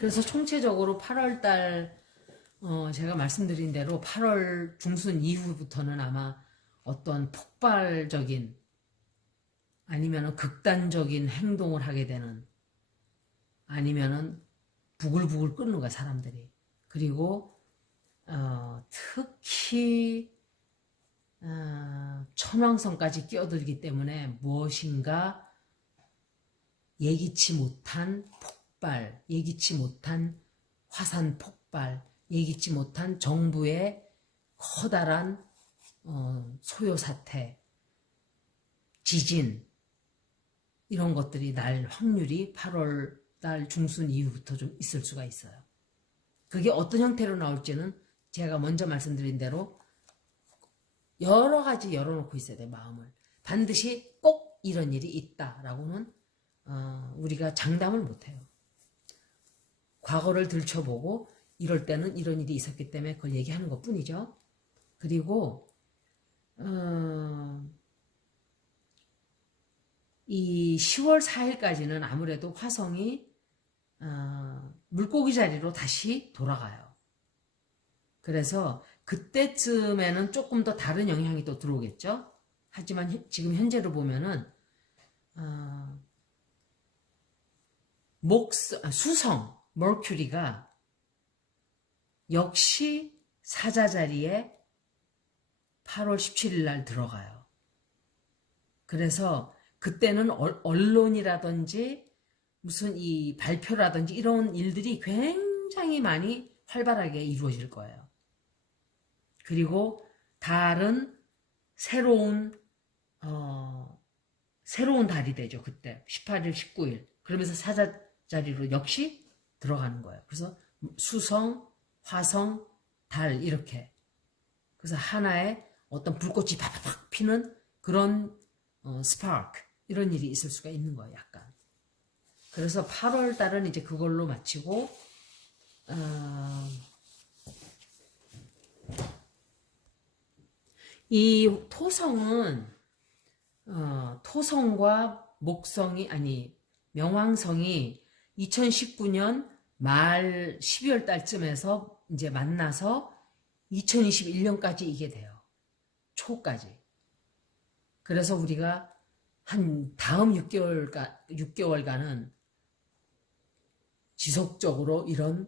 그래서 총체적으로 8월 달 제가 말씀드린 대로 8월 중순 이후부터는 아마 어떤 폭발적인 아니면은 극단적인 행동을 하게 되는 아니면은 부글부글 끓는 거야 사람들이. 그리고 특히 천왕성까지 끼어들기 때문에 무엇인가 예기치 못한 폭발, 예기치 못한 화산 폭발, 예기치 못한 정부의 커다란 소요 사태, 지진 이런 것들이 날 확률이 8월 달 중순 이후부터 좀 있을 수가 있어요. 그게 어떤 형태로 나올지는 제가 먼저 말씀드린 대로 여러 가지 열어놓고 있어야 돼, 마음을. 반드시 꼭 이런 일이 있다라고는 우리가 장담을 못해요. 과거를 들춰보고 이럴 때는 이런 일이 있었기 때문에 그걸 얘기하는 것 뿐이죠. 그리고 이 10월 4일까지는 아무래도 화성이 물고기 자리로 다시 돌아가요. 그래서 그때쯤에는 조금 더 다른 영향이 또 들어오겠죠. 하지만 지금 현재로 보면은 수성, 머큐리가 역시 사자 자리에 8월 17일 날 들어가요. 그래서 그때는 언론이라든지 무슨 이 발표라든지 이런 일들이 굉장히 많이 활발하게 이루어질 거예요. 그리고 다른 새로운 달이 되죠. 그때 18일, 19일. 그러면서 사자 자리로 역시 들어가는 거예요. 그래서 수성, 화성, 달 이렇게. 그래서 하나의 어떤 불꽃이 팍팍 피는 그런 스파크 이런 일이 있을 수가 있는 거예요. 약간. 그래서 8월 달은 이제 그걸로 마치고 이 토성은 토성과 목성이 아니 명왕성이 2019년 말 12월 달쯤에서 이제 만나서 2021년까지 이게 돼요. 초까지. 그래서 우리가 한 다음 6개월간은 지속적으로 이런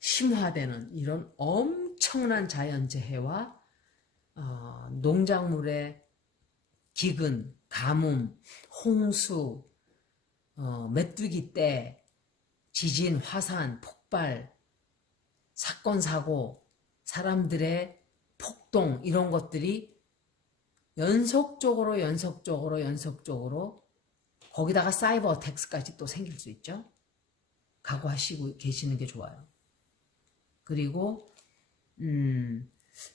심화되는 이런 엄청난 자연재해와 농작물의 기근, 가뭄, 홍수, 메뚜기 떼, 지진, 화산, 폭발, 사건, 사고, 사람들의 폭동 이런 것들이 연속적으로 거기다가 사이버 어택스까지 또 생길 수 있죠. 각오하시고 계시는 게 좋아요. 그리고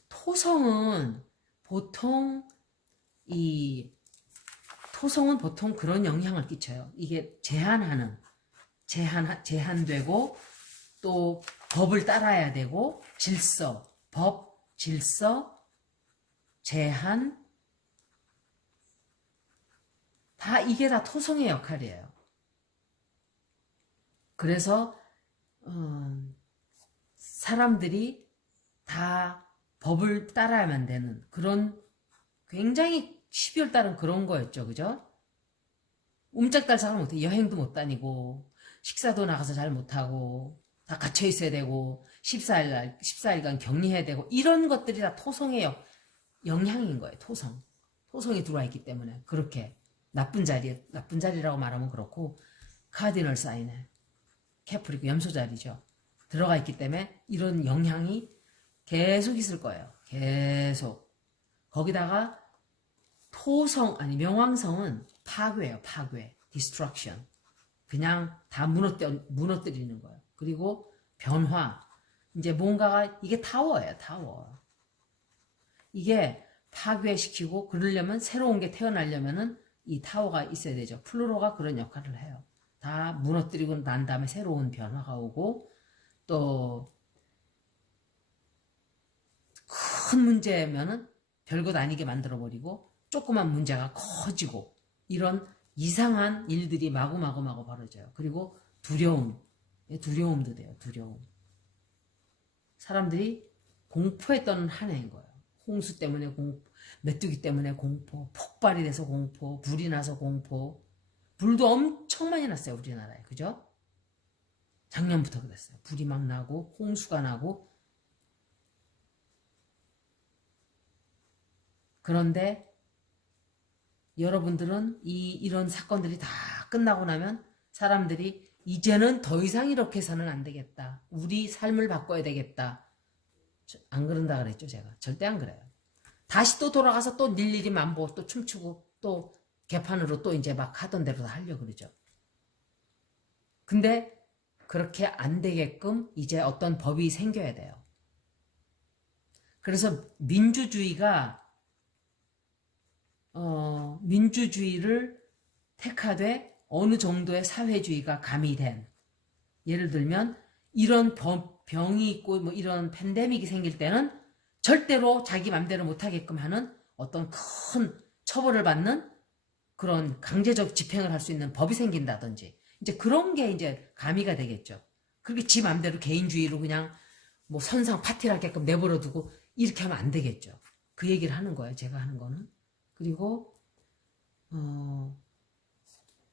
토성은 보통 그런 영향을 끼쳐요. 이게 제한되고 또 법을 따라야 되고 질서, 제한 이게 다 토성의 역할이에요. 그래서 사람들이 다 법을 따라야만 되는 그런 굉장히 12월 달은 그런 거였죠. 그죠? 움짝달싹을 못해. 여행도 못 다니고 식사도 나가서 잘 못하고 다 갇혀 있어야 되고 14일간 격리해야 되고 이런 것들이 다 토성의 영향인 거예요. 토성이 들어와 있기 때문에 그렇게 나쁜 자리라고 말하면 그렇고 카디널 사인에 캐프리코 염소 자리죠. 들어가 있기 때문에 이런 영향이 계속 있을 거예요. 계속. 거기다가 명왕성은 파괴예요. 파괴. 디스트럭션. 그냥 다 무너뜨리는 거예요. 그리고 변화. 이제 뭔가가 이게 타워예요. 타워. 이게 파괴시키고 그러려면 새로운 게 태어나려면은 이 타워가 있어야 되죠. 플루토가 그런 역할을 해요. 다 무너뜨리고 난 다음에 새로운 변화가 오고 또 큰 문제면은 별것 아니게 만들어버리고 조그만 문제가 커지고 이런 이상한 일들이 마구마구 벌어져요. 그리고 두려움, 두려움도 돼요. 두려움. 사람들이 공포에 떠는 한 해인 거예요. 홍수 때문에 공포, 메뚜기 때문에 공포, 폭발이 돼서 공포, 불이 나서 공포. 불도 엄청 많이 났어요. 우리나라에. 그죠? 작년부터 그랬어요. 불이 막 나고 홍수가 나고. 그런데 여러분들은 이런 사건들이 다 끝나고 나면 사람들이 이제는 더 이상 이렇게 해서는 안 되겠다. 우리 삶을 바꿔야 되겠다. 안 그런다 그랬죠, 제가. 절대 안 그래요. 다시 또 돌아가서 또 일일이 만보 또 춤추고 또 개판으로 또 이제 막 하던 대로 다 하려고 그러죠. 근데 그렇게 안 되게끔 이제 어떤 법이 생겨야 돼요. 그래서 민주주의를 택하되 어느 정도의 사회주의가 가미된, 예를 들면 이런 병이 있고 뭐 이런 팬데믹이 생길 때는 절대로 자기 맘대로 못하게끔 하는 어떤 큰 처벌을 받는 그런 강제적 집행을 할 수 있는 법이 생긴다든지, 이제 그런 게 이제 가미가 되겠죠. 그렇게 지 맘대로 개인주의로 그냥 뭐 선상 파티를 하게끔 내버려 두고 이렇게 하면 안 되겠죠. 그 얘기를 하는 거예요, 제가 하는 거는. 그리고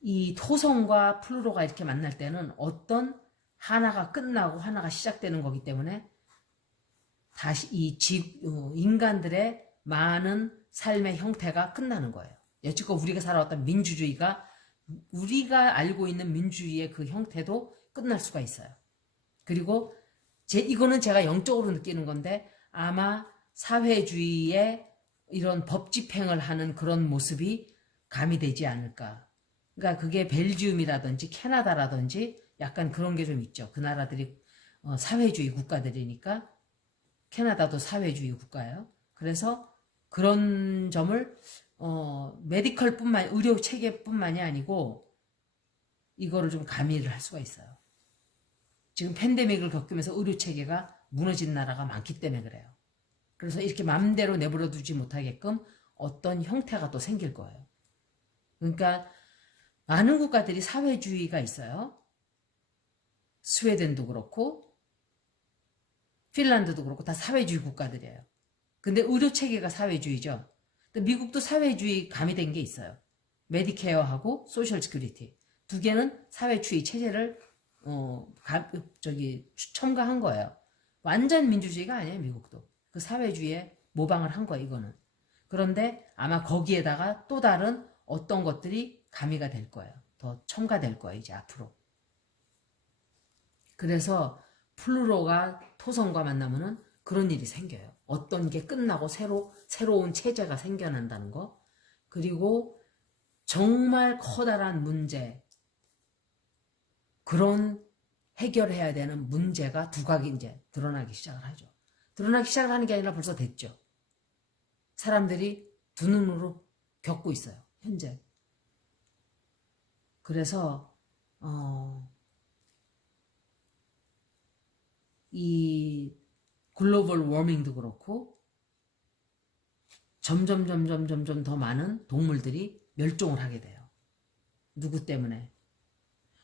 이 토성과 플루토가 이렇게 만날 때는 어떤 하나가 끝나고 하나가 시작되는 거기 때문에 다시 인간들의 많은 삶의 형태가 끝나는 거예요. 여지껏 우리가 살아왔던 민주주의가, 우리가 알고 있는 민주주의의 그 형태도 끝날 수가 있어요. 그리고 이거는 제가 영적으로 느끼는 건데, 아마 사회주의의 이런 법 집행을 하는 그런 모습이 가미되지 않을까. 그러니까 그게 벨지움이라든지 캐나다라든지 약간 그런 게 좀 있죠. 그 나라들이 사회주의 국가들이니까. 캐나다도 사회주의 국가예요. 그래서 그런 점을 의료 체계뿐만이 아니고 이거를 좀 가미를 할 수가 있어요. 지금 팬데믹을 겪으면서 의료 체계가 무너진 나라가 많기 때문에 그래요. 그래서 이렇게 마음대로 내버려 두지 못하게끔 어떤 형태가 또 생길 거예요. 그러니까 많은 국가들이 사회주의가 있어요. 스웨덴도 그렇고 핀란드도 그렇고 다 사회주의 국가들이에요. 근데 의료 체계가 사회주의죠. 미국도 사회주의 가미된 게 있어요. 메디케어하고 소셜 시큐리티 두 개는 사회주의 체제를 첨가한 거예요. 완전 민주주의가 아니에요, 미국도. 그 사회주의에 모방을 한 거예요, 이거는. 그런데 아마 거기에다가 또 다른 어떤 것들이 가미가 될 거예요. 더 첨가될 거예요, 이제 앞으로. 그래서 플루토가 토성과 만나면은 그런 일이 생겨요. 어떤 게 끝나고 새로운 체제가 생겨난다는 거. 그리고 정말 커다란 문제, 그런 해결해야 되는 문제가 두각이 이제 드러나기 시작을 하죠. 드러나기 시작을 하는 게 아니라 벌써 됐죠. 사람들이 두 눈으로 겪고 있어요, 현재. 그래서 이 글로벌 워밍도 그렇고 점점 더 많은 동물들이 멸종을 하게 돼요. 누구 때문에?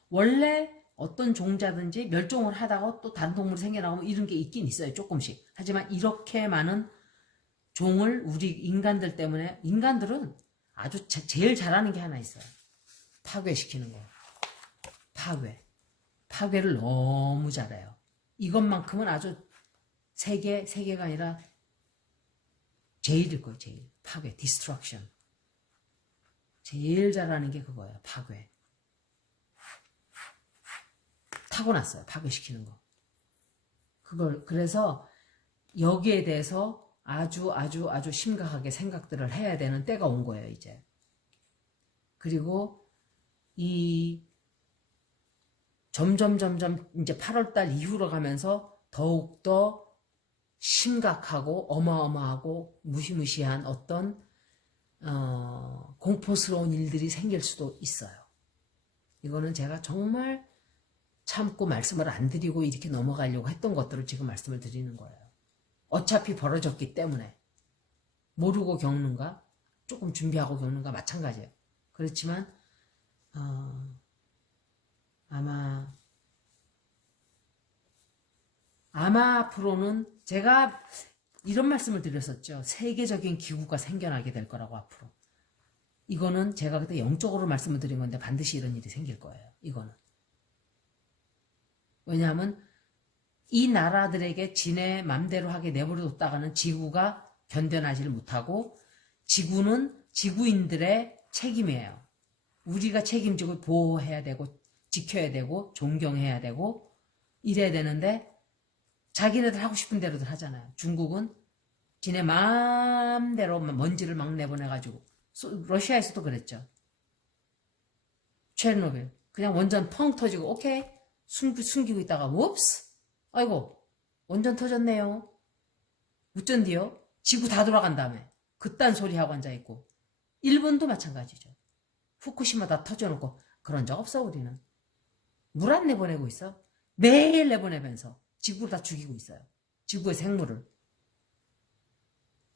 원래 어떤 종자든지 멸종을 하다가 또 다른 동물이 생겨나고 이런 게 있긴 있어요, 조금씩. 하지만 이렇게 많은 종을 우리 인간들 때문에, 인간들은 아주 제일 잘하는 게 하나 있어요. 파괴시키는 거. 파괴를 너무 잘해요. 이것만큼은 아주 세계가 아니라 제일일 거예요, 제일. 파괴, 디스트럭션. 제일 잘하는 게 그거예요, 파괴. 타고났어요, 파괴시키는 거. 그래서 여기에 대해서 아주 심각하게 생각들을 해야 되는 때가 온 거예요, 이제. 그리고 점점 이제 8월달 이후로 가면서 더욱더 심각하고 어마어마하고 무시무시한 어떤 공포스러운 일들이 생길 수도 있어요. 이거는 제가 정말 참고 말씀을 안 드리고 이렇게 넘어가려고 했던 것들을 지금 말씀을 드리는 거예요. 어차피 벌어졌기 때문에. 모르고 겪는가? 조금 준비하고 겪는가? 마찬가지예요. 그렇지만 아마 아마 앞으로는 제가 이런 말씀을 드렸었죠. 세계적인 기구가 생겨나게 될 거라고 앞으로. 이거는 제가 그때 영적으로 말씀을 드린 건데 반드시 이런 일이 생길 거예요. 이거는. 왜냐하면 이 나라들에게 지네 맘대로 하게 내버려뒀다가는 지구가 견뎌나지를 못하고 지구는 지구인들의 책임이에요. 우리가 책임지고 보호해야 되고 지켜야 되고 존경해야 되고 이래야 되는데 자기네들 하고 싶은 대로들 하잖아요. 중국은 지네 마음대로 먼지를 막 내보내가지고 러시아에서도 그랬죠. 체르노빌 그냥 원전 펑 터지고 오케이 숨기고 있다가 웁스 아이고 원전 터졌네요. 어쩐디요? 지구 다 돌아간 다음에 그딴 소리 하고 앉아있고 일본도 마찬가지죠. 후쿠시마 다 터져놓고 그런 적 없어 우리는. 물 안 내보내고 있어. 매일 내보내면서 지구를 다 죽이고 있어요. 지구의 생물을.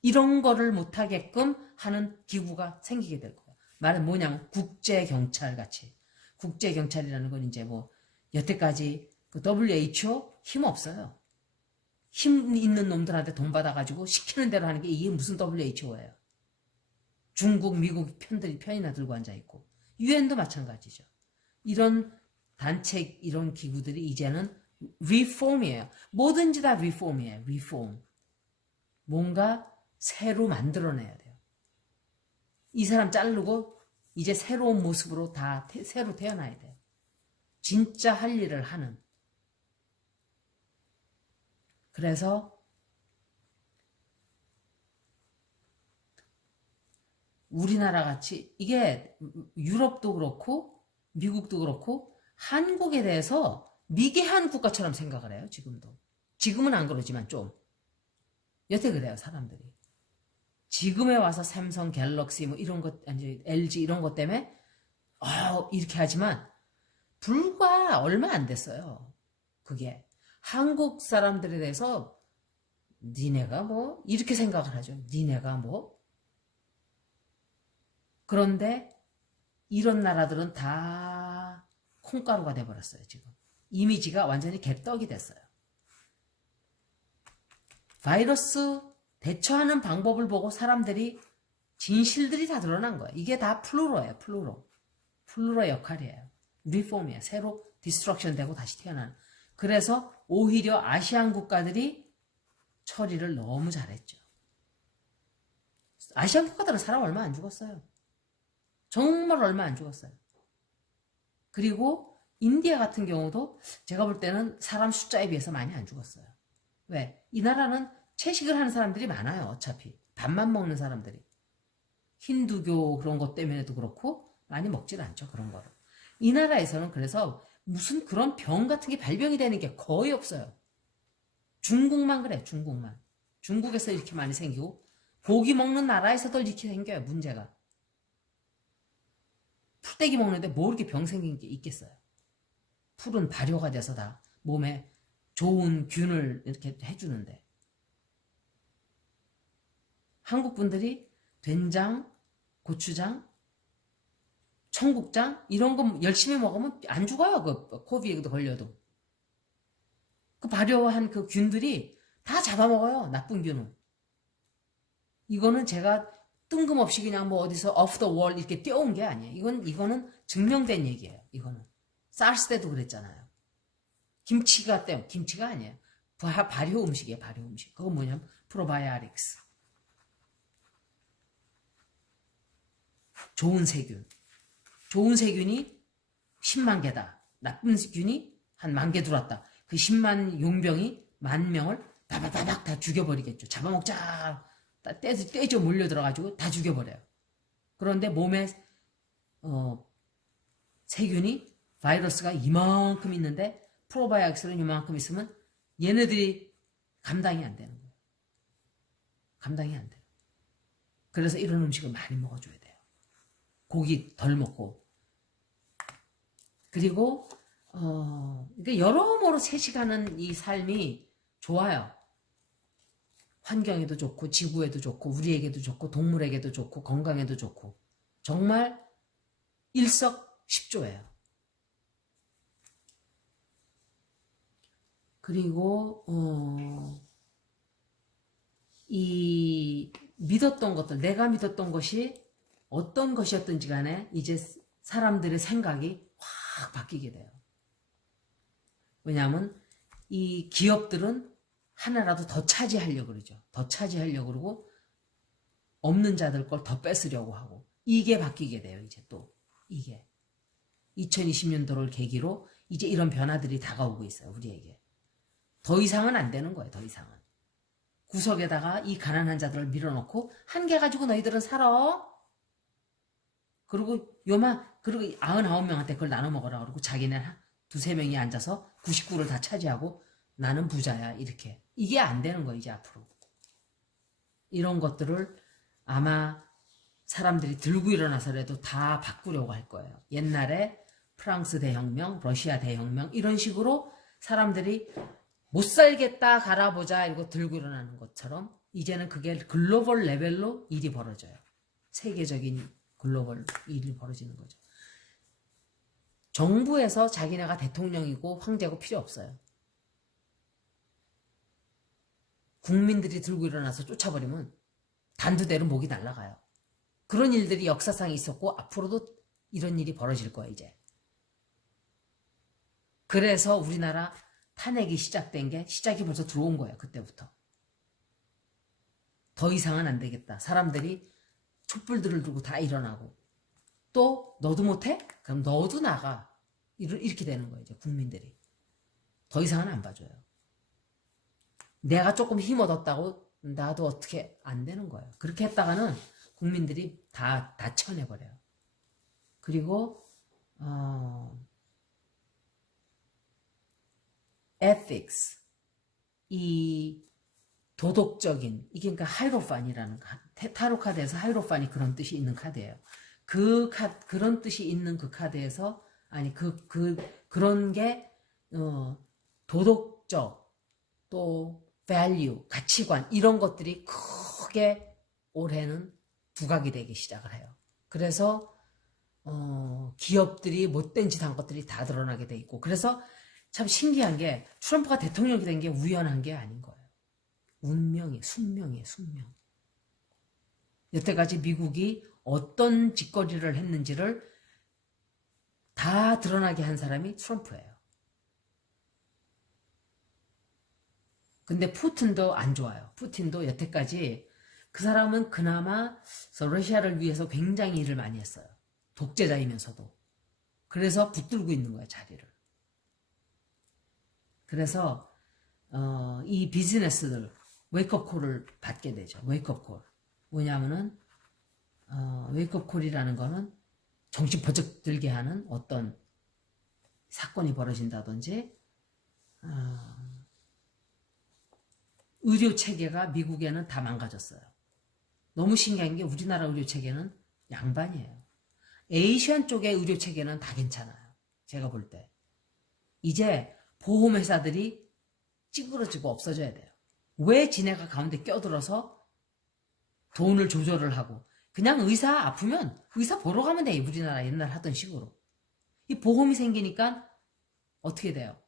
이런 거를 못하게끔 하는 기구가 생기게 될 거예요. 말은 뭐냐면 국제경찰 같이. 국제경찰이라는 건 이제 뭐 여태까지 그 WHO 힘 없어요. 힘 있는 놈들한테 돈 받아가지고 시키는 대로 하는 게 이게 무슨 WHO예요. 중국, 미국 편이나 들고 앉아있고 유엔도 마찬가지죠. 이런 단체 이런 기구들이 이제는 리폼이에요. 뭐든지 다 리폼이에요. 리폼. 뭔가 새로 만들어내야 돼요. 이 사람 자르고 이제 새로운 모습으로 다 새로 태어나야 돼요. 진짜 할 일을 하는. 그래서 우리나라 같이 이게 유럽도 그렇고 미국도 그렇고 한국에 대해서 미개한 국가처럼 생각을 해요. 지금도. 지금은 안 그러지만 좀. 여태 그래요. 사람들이. 지금에 와서 삼성, 갤럭시 뭐 이런 것 아니 LG 이런 것 때문에 이렇게 하지만 불과 얼마 안 됐어요. 그게. 한국 사람들에 대해서 니네가 뭐 이렇게 생각을 하죠. 니네가 뭐. 그런데 이런 나라들은 다 콩가루가 돼버렸어요. 지금. 이미지가 완전히 개떡이 됐어요. 바이러스 대처하는 방법을 보고 사람들이 진실들이 다 드러난 거예요. 이게 다 플루로예요. 플루로 역할이에요. 리폼이에요. 새로 디스트럭션 되고 다시 태어나는. 그래서 오히려 아시안 국가들이 처리를 너무 잘했죠. 아시안 국가들은 사람 얼마 안 죽었어요. 정말 얼마 안 죽었어요. 그리고 인디아 같은 경우도 제가 볼 때는 사람 숫자에 비해서 많이 안 죽었어요. 왜? 이 나라는 채식을 하는 사람들이 많아요. 어차피. 밥만 먹는 사람들이. 힌두교 그런 것 때문에도 그렇고 많이 먹질 않죠. 그런 거를. 이 나라에서는 그래서 무슨 그런 병 같은 게 발병이 되는 게 거의 없어요. 중국만 그래. 중국만. 중국에서 이렇게 많이 생기고 고기 먹는 나라에서도 이렇게 생겨요. 문제가. 풀떼기 먹는데 뭐 이렇게 병 생긴 게 있겠어요. 풀은 발효가 돼서 다 몸에 좋은 균을 이렇게 해주는데 한국 분들이 된장, 고추장, 청국장 이런 거 열심히 먹으면 안 죽어요. 그 코비에도 걸려도. 그 발효한 그 균들이 다 잡아먹어요. 나쁜 균은. 이거는 제가 뜬금없이 그냥 뭐 어디서 off the wall 이렇게 띄워온 게 아니에요. 이거는 증명된 얘기예요. 이거는. 사르스 때도 그랬잖아요. 김치가 아니에요. 발효 음식이에요. 발효 음식. 그건 뭐냐면 프로바이오틱스. 좋은 세균. 좋은 세균이 10만 개다. 나쁜 균이 한 10,000개 들어왔다. 그 10만 용병이 10,000명을 바바바박 다 죽여버리겠죠. 잡아먹자. 떼져 몰려들어가지고 다 죽여버려요. 그런데 몸에 세균이 바이러스가 이만큼 있는데 프로바이오틱스는 이만큼 있으면 얘네들이 감당이 안 되는 거예요. 감당이 안 돼요. 그래서 이런 음식을 많이 먹어줘야 돼요. 고기 덜 먹고. 그리고 그러니까 여러모로 3시간은 이 삶이 좋아요. 환경에도 좋고 지구에도 좋고 우리에게도 좋고 동물에게도 좋고 건강에도 좋고 정말 일석십조예요. 그리고 이 믿었던 것들, 내가 믿었던 것이 어떤 것이었든지 간에 이제 사람들의 생각이 확 바뀌게 돼요. 왜냐하면 이 기업들은 하나라도 더 차지하려고 그러죠. 더 차지하려고 그러고 없는 자들 걸 더 뺏으려고 하고 이게 바뀌게 돼요. 이제 또 이게 2020년도를 계기로 이제 이런 변화들이 다가오고 있어요. 우리에게. 더 이상은 안 되는 거예요. 더 이상은. 구석에다가 이 가난한 자들을 밀어넣고 한 개 가지고 너희들은 살아. 그리고 그리고 99명한테 그걸 나눠 먹으라 그러고 자기는 두세 명이 앉아서 99를 다 차지하고 나는 부자야. 이렇게. 이게 안 되는 거예요. 이제 앞으로. 이런 것들을 아마 사람들이 들고 일어나서라도 다 바꾸려고 할 거예요. 옛날에 프랑스 대혁명, 러시아 대혁명 이런 식으로 사람들이 못 살겠다 갈아보자 이러고 들고 일어나는 것처럼 이제는 그게 글로벌 레벨로 일이 벌어져요. 세계적인 글로벌 일이 벌어지는 거죠. 정부에서 자기네가 대통령이고 황제고 필요 없어요. 국민들이 들고 일어나서 쫓아버리면 단두대로 목이 날아가요. 그런 일들이 역사상에 있었고 앞으로도 이런 일이 벌어질 거예요. 이제. 그래서 우리나라 탄핵이 시작된 게 시작이 벌써 들어온 거예요. 그때부터. 더 이상은 안 되겠다. 사람들이 촛불들을 두고 다 일어나고 또 너도 못해? 그럼 너도 나가. 이렇게 되는 거예요. 이제 국민들이. 더 이상은 안 봐줘요. 내가 조금 힘 얻었다고 나도 어떻게 안 되는 거예요. 그렇게 했다가는 국민들이 다 쳐내버려요. 그리고 ethics, 이 도덕적인 이게 그러니까 하이로판이라는 타로 카드에서 하이로판이 그런 뜻이 있는 카드예요. 그런 뜻이 있는 그 카드에서 아니 그런 게 도덕적 또 value 가치관 이런 것들이 크게 올해는 두각이 되기 시작을 해요. 그래서 기업들이 못된 짓 한 것들이 다 드러나게 돼 있고 그래서 참 신기한 게 트럼프가 대통령이 된 게 우연한 게 아닌 거예요. 운명이에요. 숙명이에요. 숙명. 여태까지 미국이 어떤 짓거리를 했는지를 다 드러나게 한 사람이 트럼프예요. 근데 푸틴도 안 좋아요. 푸틴도 여태까지 그 사람은 그나마 러시아를 위해서 굉장히 일을 많이 했어요. 독재자이면서도. 그래서 붙들고 있는 거예요. 자리를. 그래서 이 비즈니스들 웨이크업 콜을 받게 되죠. 웨이크업 콜. 뭐냐면은 웨이크업 콜이라는 거는 정신 번쩍 들게 하는 어떤 사건이 벌어진다든지 의료 체계가 미국에는 다 망가졌어요. 너무 신기한 게 우리나라 의료 체계는 양반이에요. 에이시안 쪽의 의료 체계는 다 괜찮아요. 제가 볼 때. 이제 보험회사들이 찌그러지고 없어져야 돼요. 왜 지네가 가운데 껴들어서 돈을 조절을 하고 그냥 의사 아프면 의사 보러 가면 돼요. 우리나라 옛날 하던 식으로. 이 보험이 생기니까 어떻게 돼요?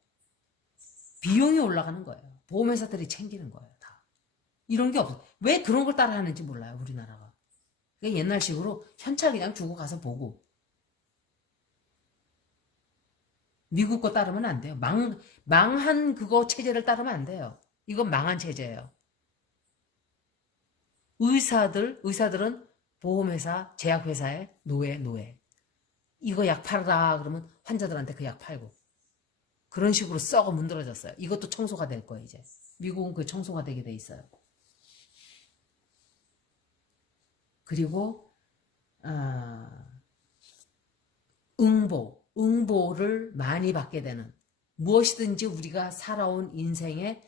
비용이 올라가는 거예요. 보험회사들이 챙기는 거예요. 다. 이런 게 없어. 왜 그런 걸 따라 하는지 몰라요. 우리나라가. 그냥 옛날식으로 현찰 그냥 주고 가서 보고. 미국 거 따르면 안 돼요. 망한 그거 체제를 따르면 안 돼요. 이건 망한 체제예요. 의사들은 보험회사, 제약회사의 노예. 이거 약 팔아라 그러면 환자들한테 그 약 팔고. 그런 식으로 썩어 문드러졌어요. 이것도 청소가 될 거예요, 이제. 미국은 그 청소가 되게 돼 있어요. 그리고, 응보를 많이 받게 되는 무엇이든지 우리가 살아온 인생의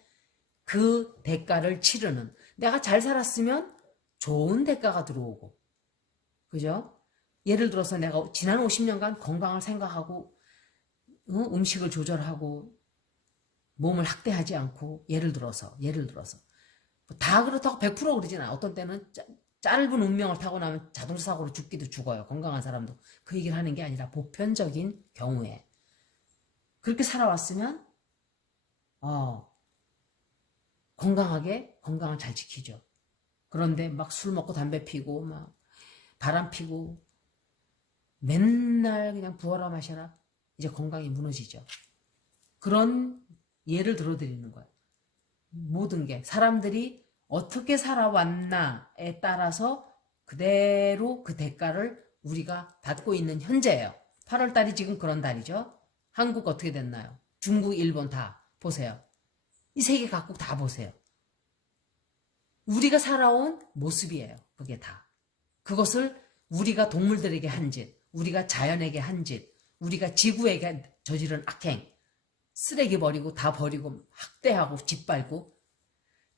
그 대가를 치르는 내가 잘 살았으면 좋은 대가가 들어오고 그죠? 예를 들어서 내가 지난 50년간 건강을 생각하고 음식을 조절하고 몸을 학대하지 않고 예를 들어서 다 그렇다고 100% 그러진 않아요. 어떤 때는 짧은 운명을 타고 나면 자동차 사고로 죽기도 죽어요. 건강한 사람도. 그 얘기를 하는 게 아니라 보편적인 경우에 그렇게 살아왔으면 건강하게 건강을 잘 지키죠. 그런데 막 술 먹고 담배 피고 막 바람 피고 맨날 그냥 부어라 마셔라, 이제 건강이 무너지죠. 그런 예를 들어드리는 거예요. 모든 게 사람들이 어떻게 살아왔나에 따라서 그대로 그 대가를 우리가 받고 있는 현재예요. 8월 달이 지금 그런 달이죠. 한국 어떻게 됐나요? 중국, 일본 다 보세요. 이 세 개 각국 다 보세요. 우리가 살아온 모습이에요. 그게 다. 그것을 우리가 동물들에게 한 짓, 우리가 자연에게 한 짓, 우리가 지구에게 저지른 악행, 쓰레기 버리고 다 버리고 학대하고 짓밟고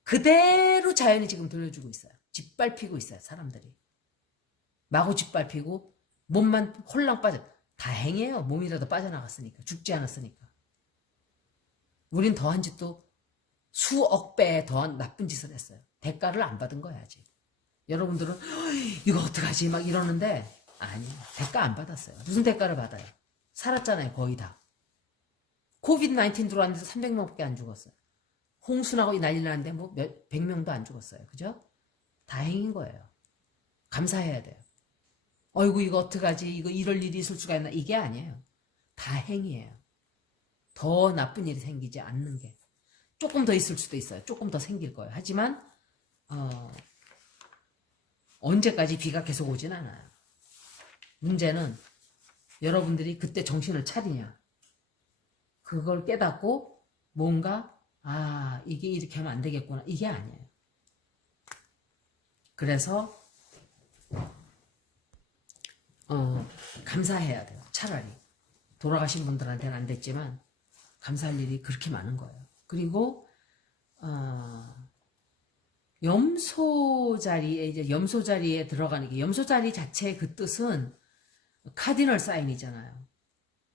그대로 자연이 지금 돌려주고 있어요. 짓밟히고 있어요. 사람들이. 마구 짓밟히고 몸만 홀랑 빠져. 다행이에요. 몸이라도 빠져나갔으니까. 죽지 않았으니까. 우린 더한 짓도 수억 배 더한 나쁜 짓을 했어요. 대가를 안 받은 거야 아직. 여러분들은 이거 어떡하지 막 이러는데 아니에요. 대가 안 받았어요. 무슨 대가를 받아요? 살았잖아요. 거의 다. 코비드-19 들어왔는데 300명밖에 안 죽었어요. 홍수나고 난리 나는데 뭐 100명도 안 죽었어요. 그죠? 다행인 거예요. 감사해야 돼요. 어이구 이거 어떡하지, 이거 이럴 일이 있을 수가 있나, 이게 아니에요. 다행이에요. 더 나쁜 일이 생기지 않는 게. 조금 더 있을 수도 있어요. 조금 더 생길 거예요. 하지만 언제까지 비가 계속 오진 않아요. 문제는 여러분들이 그때 정신을 차리냐, 그걸 깨닫고 뭔가 이게 이렇게 하면 안 되겠구나, 이게 아니에요. 그래서 감사해야 돼요. 차라리 돌아가신 분들한테는 안 됐지만 감사할 일이 그렇게 많은 거예요. 그리고 염소 자리에 들어가는 게, 염소 자리 자체의 그 뜻은 카디널 사인이잖아요.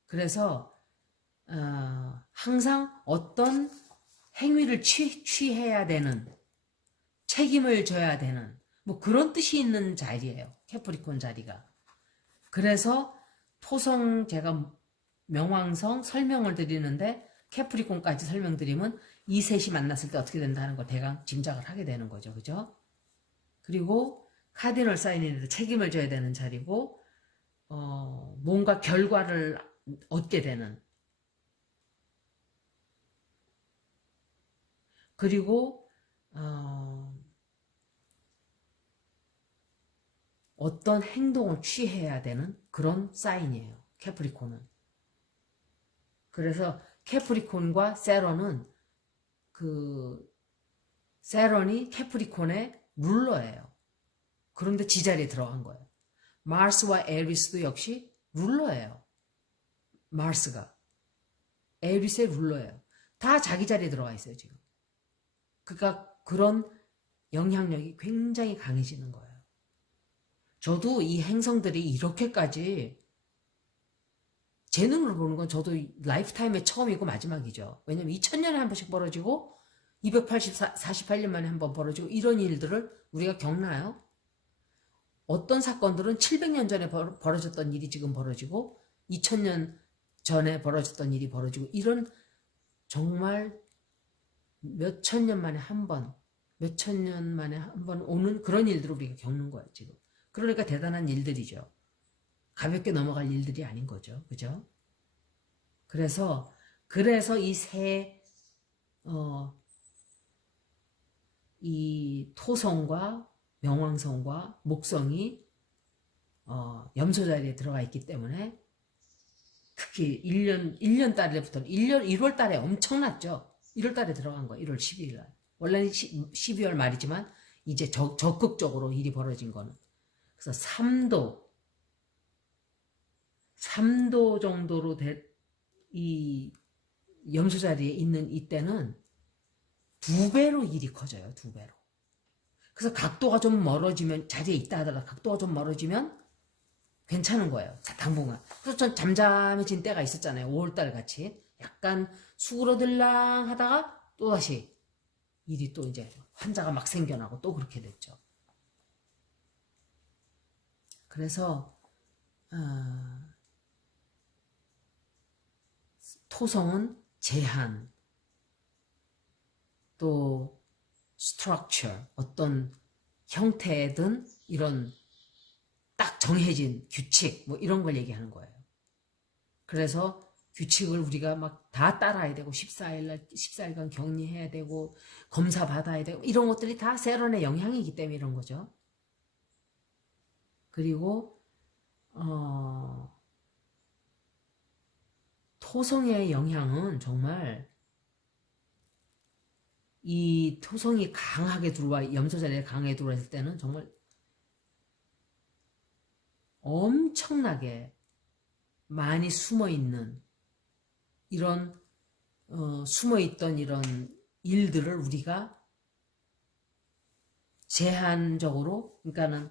그래서 항상 어떤 행위를 취해야 되는, 책임을 져야 되는 뭐 그런 뜻이 있는 자리예요. 캐프리콘 자리가. 그래서 토성, 제가 명왕성 설명을 드리는데 캐프리콘까지 설명드리면 이 셋이 만났을 때 어떻게 된다는 걸 대강 짐작을 하게 되는 거죠. 그죠? 그리고 카디널 사인인데도 책임을 져야 되는 자리고, 뭔가 결과를 얻게 되는, 그리고 어떤 행동을 취해야 되는 그런 사인이에요. 캐프리콘은. 그래서 캐프리콘과 세런은 세런이 캐프리콘의 룰러예요. 그런데 지자리에 들어간 거예요. 마스와 에리스도 역시 룰러예요. 마스가 에리스의 룰러예요. 다 자기 자리에 들어가 있어요 지금. 그러니까 그런 영향력이 굉장히 강해지는 거예요. 저도 이 행성들이 이렇게까지, 제 눈으로 보는 건 저도 라이프타임의 처음이고 마지막이죠. 왜냐면 2000년에 한 번씩 벌어지고 248년 만에 한 번 벌어지고 이런 일들을 우리가 겪나요? 어떤 사건들은 700년 전에 벌어졌던 일이 지금 벌어지고 2000년 전에 벌어졌던 일이 벌어지고, 이런 정말 몇천 년 만에 한 번, 몇천 년 만에 한 번 오는 그런 일들을 우리가 겪는 거예요 지금. 그러니까 대단한 일들이죠. 가볍게 넘어갈 일들이 아닌 거죠. 그죠? 그래서 이 토성과 명왕성과 목성이 염소 자리에 들어가 있기 때문에, 특히 1년 달에부터 1월 달에 엄청났죠. 1월 달에 들어간 거예요. 1월 12일 날. 원래는 12월 말이지만 이제 적극적으로 일이 벌어진 거는. 그래서 3도 정도로 이 염소 자리에 있는 이때는 2배로 일이 커져요. 2배로. 그래서 각도가 좀 멀어지면, 자리에 있다 하더라도 각도가 좀 멀어지면 괜찮은 거예요. 당분간. 그래서 전 잠잠해진 때가 있었잖아요. 5월달 같이. 약간 수그러들랑 하다가 또다시 일이 또 이제 환자가 막 생겨나고 또 그렇게 됐죠. 그래서 토성은 제한, 또 structure, 어떤 형태든 이런 딱 정해진 규칙 뭐 이런 걸 얘기하는 거예요. 그래서 규칙을 우리가 막 다 따라야 되고 14일간 격리해야 되고 검사 받아야 되고 이런 것들이 다 세론의 영향이기 때문에 이런 거죠. 그리고 토성의 영향은 정말 이 토성이 강하게 들어와 염소 자리에 강하게 들어왔을 때는 정말 엄청나게 많이 숨어있는 이런 숨어있던 이런 일들을 우리가 제한적으로 그러니까는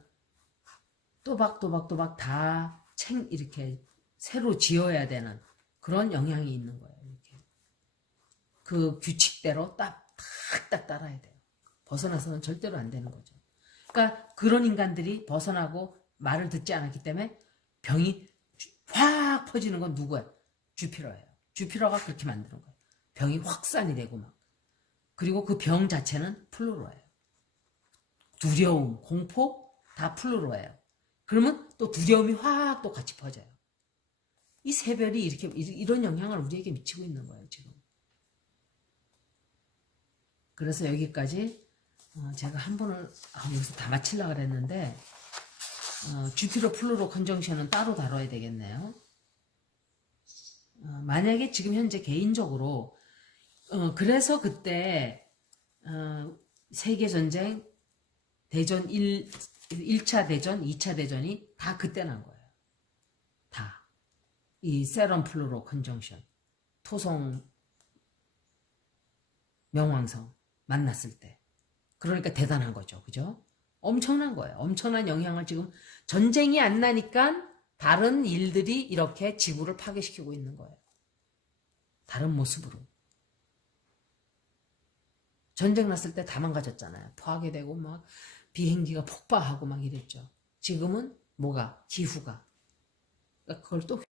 또박또박 다 이렇게 새로 지어야 되는 그런 영향이 있는 거예요. 이렇게 그 규칙대로 딱 따라야 돼요. 벗어나서는 절대로 안 되는 거죠. 그러니까 그런 인간들이 벗어나고 말을 듣지 않았기 때문에 병이 확 퍼지는 건 누구예요? 주피러예요. 주피러가 그렇게 만드는 거예요. 병이 확산이 되고 막. 그리고 그 병 자체는 플루로예요. 두려움, 공포 다 플루로예요. 그러면 또 두려움이 확 또 같이 퍼져요. 이 세 별이 이렇게 이런 영향을 우리에게 미치고 있는 거예요, 지금. 그래서 여기까지 제가 한 번을 여기서 다 마치려고 그랬는데 주피러 플루로 컨정션은 따로 다뤄야 되겠네요. 만약에 지금 현재 개인적으로 그래서 그때 세계전쟁 대전 1차 대전, 2차 대전이 다 그때 난 거예요. 다. 이 세럼 플루로 컨정션 토성 명왕성 만났을 때. 그러니까 대단한 거죠. 그죠? 엄청난 거예요. 엄청난 영향을 지금 전쟁이 안 나니까 다른 일들이 이렇게 지구를 파괴시키고 있는 거예요. 다른 모습으로. 전쟁 났을 때 다 망가졌잖아요. 파괴되고 막 비행기가 폭파하고 막 이랬죠. 지금은 뭐가? 기후가. 그러니까 그걸 또